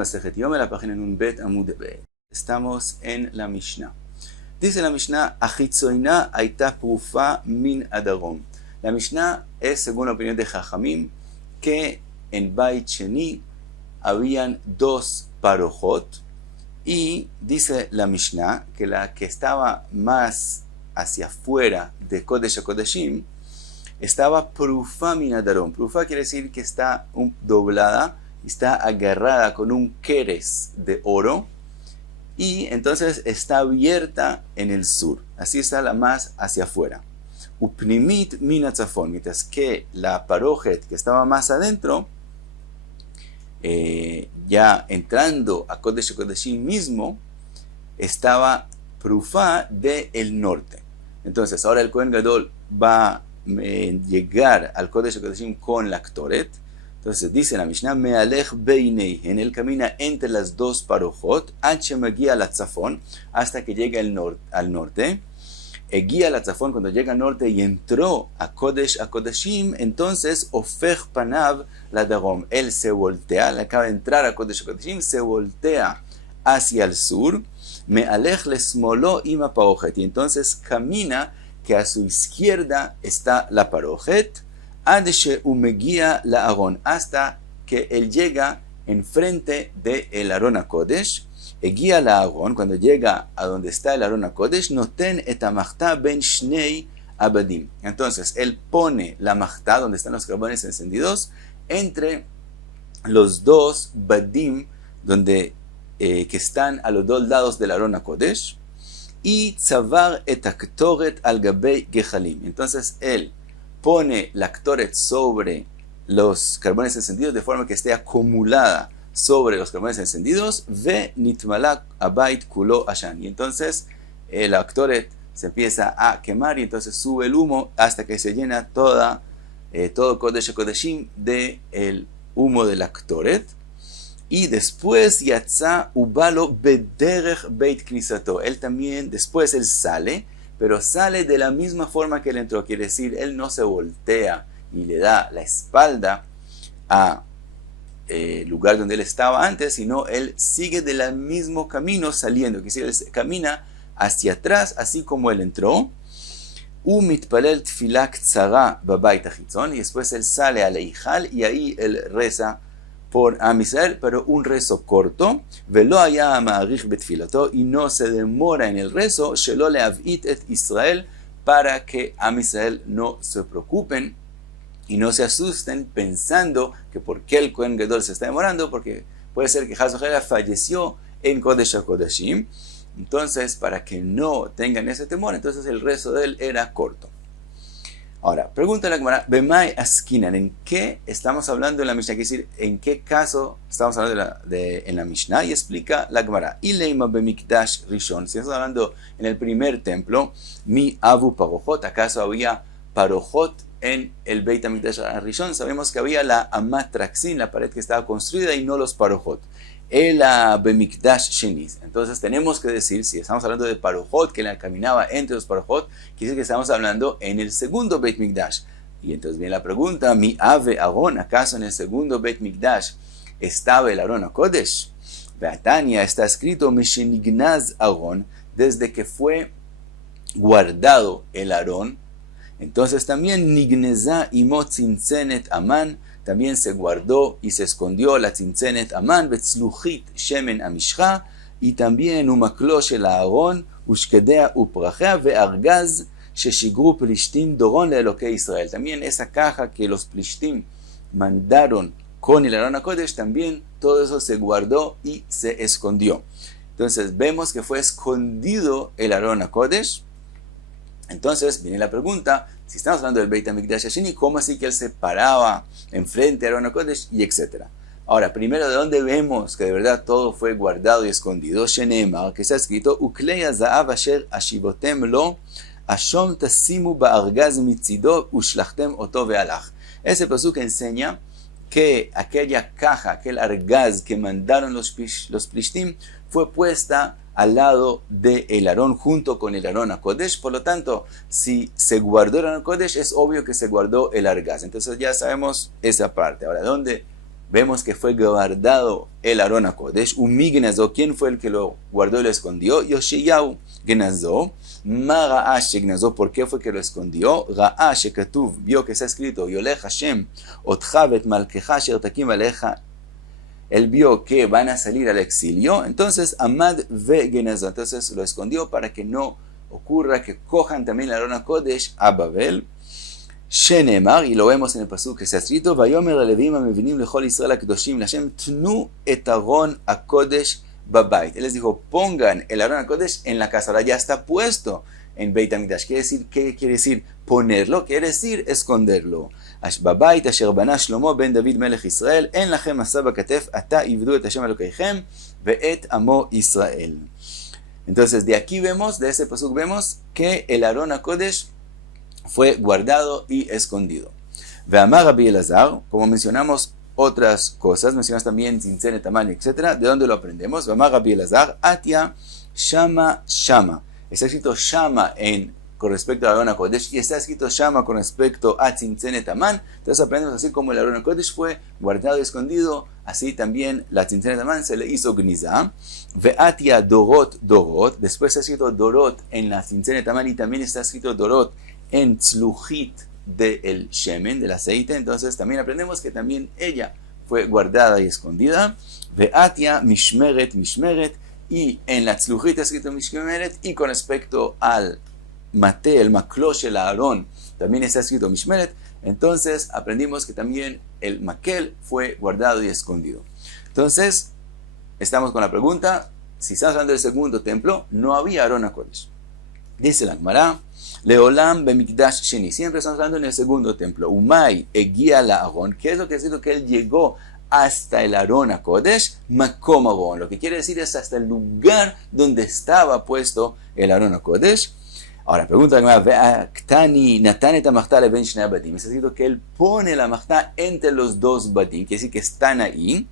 Masejet Yom, en la página Nunbet Amud Bet. Estamos en la Mishnah. Dice la Mishnah, Achitzoina aita prufa min adarom. La Mishnah es, según la opinión de Jajamim, que en Bait Sheni habían dos parojot, y dice la Mishnah que la que estaba más hacia afuera de Kodesh HaKodeshim estaba prufa min adarom. Prufa quiere decir que está doblada, está agarrada con un keres de oro, y entonces está abierta en el sur. Así está la más hacia afuera. Upnimit min atzafon, mientras que la parojet que estaba más adentro, ya entrando a Kodesh HaKodeshim mismo, estaba prufa del norte. Entonces ahora el Kohen Gadol va a llegar al Kodesh HaKodeshim con la Ktoret. Entonces dice la Mishnah, Mealech beinei, en él camina entre las dos parojot, guía al atzafón, hasta que llega al norte. Guía al atzafón, cuando llega al norte y entró a Kodesh HaKodeshim, entonces ofech panav la darom. Él se voltea, le acaba de entrar a Kodesh HaKodeshim, se voltea hacia el sur. Mealech lesmolo ima parojet, y entonces camina que a su izquierda está la parojet, hasta que él llega enfrente del Aron HaKodesh. Guía la Aron, cuando llega a donde está el Aron HaKodesh, noten et hamachta ben shnei abadim. Entonces él pone la machta, donde están los carbones encendidos, entre los dos badim, donde que están a los dos lados del Aron HaKodesh, y tzavar et haktoret al gabei gechalim. Entonces él pone la Ktoret sobre los carbones encendidos de forma que esté acumulada sobre los carbones encendidos, ve nitmalak abait kulo ashan. Y entonces la Ktoret se empieza a quemar y entonces sube el humo hasta que se llena todo Kodesh HaKodeshim de el humo de la Ktoret. Y después yatza ubalo bederech beit knisato. Él también, después él sale, pero sale de la misma forma que él entró. Quiere decir, él no se voltea y le da la espalda al lugar donde él estaba antes, sino él sigue del mismo camino saliendo. Quiere decir, él camina hacia atrás, así como él entró. Mitpalel tfilak tzara babayit hachitzon, y después él sale al Eijal y ahí él reza por Am Israel, pero un rezo corto, velo haya ma'arich betfilato, y no se demora en el rezo, shelo leavit et Israel, para que Am Israel no se preocupen y no se asusten pensando que por qué el Kohen Gadol se está demorando, porque puede ser que Chas v'Chalá falleció en Kodesh HaKodeshim. Entonces, para que no tengan ese temor, entonces el rezo de él era corto. Ahora, pregunta la Gemara, Bemai askinan, ¿en qué estamos hablando en la Mishnah? Quiere decir, ¿en qué caso estamos hablando en la Mishnah? Y explica la Gemara, Ileima bemikdash rishon, si estamos hablando en el primer templo, mi avu parojot, ¿acaso había parojot en el Beit HaMikdash rishon? Sabemos que había la amatraxin, la pared que estaba construida, y no los parojot. El bemikdash shenis. Entonces tenemos que decir, si estamos hablando de parojot, que la caminaba entre los parojot, quiere decir que estamos hablando en el segundo Beit Mikdash. Y entonces viene la pregunta, mi ave Aron, ¿acaso en el segundo Beit Mikdash estaba el Aron HaKodesh? Beatania está escrito, Mishenignaz Aron, desde que fue guardado el Aron. Entonces también Nigneza imot tzintzenet aman, también se guardó y se escondió la tzintzenet aman, betzluchit shemen amishcha, y también umaklo shel Aaron, ushkedea uprachea, ve'argaz sheshigru plishtim doron leelokei Israel. También esa caja que los plishtim mandaron con el Aron HaKodesh, también todo eso se guardó y se escondió. Entonces vemos que fue escondido el Aron HaKodesh. Entonces viene la pregunta, si estamos hablando del Beit HaMikdash Hasheni, ¿cómo así que él se paraba enfrente de Aron HaKodesh? Y etcétera. Ahora, primero, ¿de dónde vemos que de verdad todo fue guardado y escondido? Sheneemar, que está escrito, Uklei hazaav asher ashivotem lo, ashom tasimu ba'argaz mitzido, ushlachtem oto ve'alach. Ese pasuk enseña que aquella caja, aquel argaz que mandaron los plishtim, fue puesta al lado del Aarón, junto con el Aron HaKodesh. Por lo tanto, si se guardó el Aron HaKodesh, es obvio que se guardó el argaz. Entonces ya sabemos esa parte. Ahora, ¿dónde vemos que fue guardado el Aarón HaKodesh. Umi Gnazó, ¿quién fue el que lo guardó y lo escondió? Yoshiyahu Gnazó. Ma Ra'ash Gnazó, ¿por qué fue que lo escondió? Ra'ash Katuv, vio que está escrito, Yolech Hashem, Otcha vet Malkecha Asher Takim Aleja. Él vio que van a salir al exilio, entonces Amad ve Gnazó, entonces lo escondió para que no ocurra que cojan también el Aarón HaKodesh a Babel. Shenemar, y lo vemos en el pasuk que está escrito, Vayomer alevim amevinim lechol Israel HaKadoshim Lashem tnu et Aarón HaKodesh babait. Él les dijo, pongan el Aarón HaKodesh en la casa. Ahora ya está puesto en Beit HaMikdash. ¿Qué quiere decir ponerlo? Quiere decir esconderlo. Babait asher bana Shlomo ben David melech Israel, en lachem asa bakatef, ata ivdu et Hashem Elokeichem ve'et amo Israel. Entonces de aquí vemos, de ese pasuk vemos que el Aarón HaKodesh fue guardado y escondido. Ve'amar Rabbi Elazar, como mencionamos otras cosas, mencionamos también Tzimtzem et Aman, etc. ¿De dónde lo aprendemos? Ve'amar Rabbi Elazar, Atia Shama Shama. Está escrito Shama con respecto al Aarón HaKodesh y está escrito Shama con respecto a Tzimtzem et Aman. Entonces aprendemos así como el Aarón HaKodesh fue guardado y escondido, así también la Tzimtzem et Aman se le hizo Gnizá. Ve'atia Dorot Dorot. Después está escrito Dorot en la Tzimtzem et Aman y también está escrito Dorot en Tzluchit del Shemen, del aceite. Entonces también aprendemos que también ella fue guardada y escondida. Ve'atia Mishmeret Mishmeret, y en la Tzluchit está escrito Mishmeret, y con respecto al Mate, el Maklosh, el Aarón, también está escrito Mishmeret. Entonces aprendimos que también el Makel fue guardado y escondido. Entonces estamos con la pregunta, si estamos hablando del segundo templo, no había Aarón HaKodesh. Dice la Gemara, Leolam bemikdash sheni, siempre estamos hablando en el segundo templo. Umay egia la Aarón, ¿qué es lo que es decir? Que él llegó hasta el Aarón HaKodesh, makom Aarón, lo que quiere decir es hasta el lugar donde estaba puesto el Aarón HaKodesh. Ahora, pregunta la Gemara, Ve'aktani natan et hamachtah leben shnei batim, es decir, que él pone la machtah entre los dos batim, quiere decir que están ahí.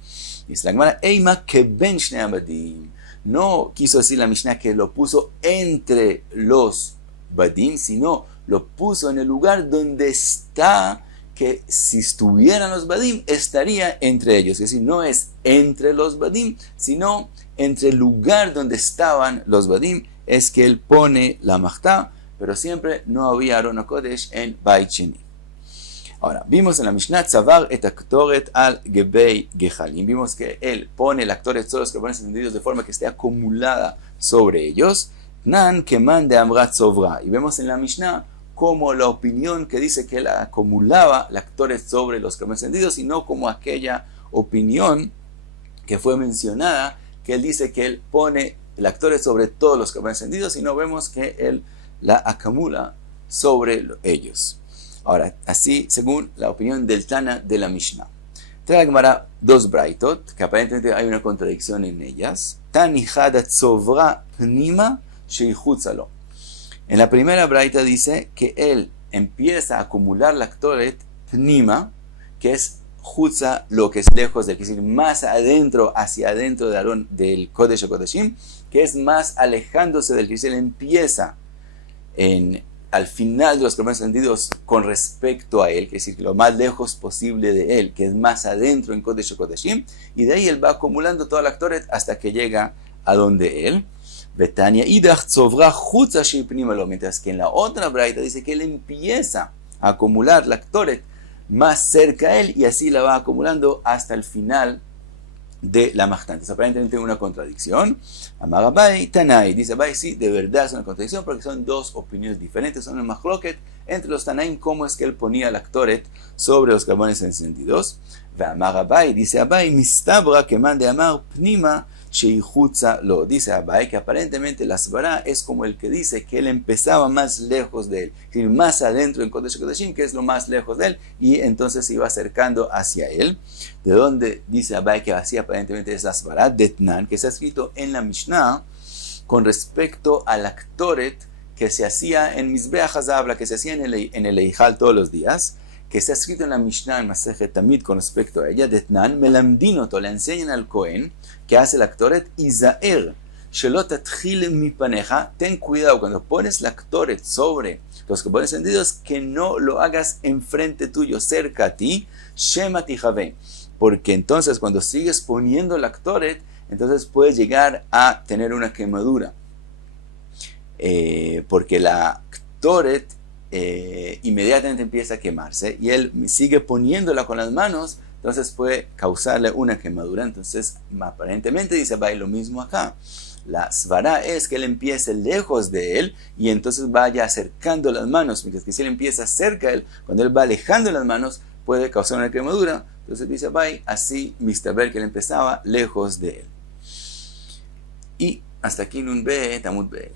Dice la Gemara, Eima keben shnei batim. No quiso decir la Mishnah que lo puso entre los badim, sino lo puso en el lugar donde está, que si estuvieran los badim, estaría entre ellos. Es decir, no es entre los badim, sino entre el lugar donde estaban los badim, es que él pone la machtah, pero siempre no había Aarón HaKodesh en Beit Sheni. Ahora, vimos en la Mishnah, Tzavar et aktoret al gebei gehalim. Vimos que él pone el aktoret sobre los que ponen encendidos de forma que esté acumulada sobre ellos. Nan keman de amrat sovra. Y vemos en la Mishnah como la opinión que dice que él acumulaba el aktoret sobre los que ponen encendidos, y no como aquella opinión que fue mencionada, que él dice que él pone el aktoret sobre todos los que ponen encendidos, y no vemos que él la acumula sobre ellos. Ahora, así según la opinión del Tana de la Mishnah. Trae la Gemara dos braitot, que aparentemente hay una contradicción en ellas. Tani hadat sovra pnima sheichutzalo. En la primera braita dice que él empieza a acumular la aktoret pnima, que es chutza, lo que es lejos del, que es decir, más adentro, hacia adentro de Aarón, del Kodesh HaKodeshim, que es más alejándose del, que él empieza al final de los primeros encendidos con respecto a él, que es decir, lo más lejos posible de él, que es más adentro en Kodesh HaKodeshim, y de ahí él va acumulando toda la aktoret hasta que llega a donde él. Betania idach tzovra chutza sheipnimalo, mientras que en la otra braita dice que él empieza a acumular la aktoret más cerca a él, y así la va acumulando hasta el final de la machtah. Entonces aparentemente hay una contradicción. Amar Abai Tanai, dice Abai, sí, de verdad es una contradicción, porque son dos opiniones diferentes, son un machloket entre los Tanaim, cómo es que él ponía la aktoret sobre los carbones encendidos. Amar Abai, dice Abai, mistabra que mande amar pnima sheichutza lo. Dice Abai que aparentemente la svara es como el que dice que él empezaba más lejos de él, es decir, más adentro en Kodesh HaKodeshim, que es lo más lejos de él, y entonces se iba acercando hacia él. De donde dice Abai que así aparentemente es la svara de Tnan, que está escrito en la Mishnah con respecto al aktoret que se hacía en Mizbeach HaZahav, la que se hacía en el Eijal todos los días, que está escrito en la Mishnah, en Masejet Tamid, con respecto a ella, de Tnan, melamdinoto, le enseñan al Cohen que hace el aktoret, Izaer, shelot atchil mi paneja, ten cuidado cuando pones la aktoret sobre los que pones encendidos, que no lo hagas enfrente tuyo, cerca a ti, shema tijave, porque entonces cuando sigues poniendo la Ktoret, entonces puedes llegar a tener una quemadura. Porque la Ktoret inmediatamente empieza a quemarse y él sigue poniéndola con las manos, entonces puede causarle una quemadura. Entonces aparentemente dice Abai lo mismo acá. La svara es que él empiece lejos de él y entonces vaya acercando las manos, mientras que si él empieza cerca de él, cuando él va alejando las manos puede causar una quemadura. Entonces dice Abai, así mistaber que él empezaba lejos de él. Y hasta aquí Nun B, Tamud B.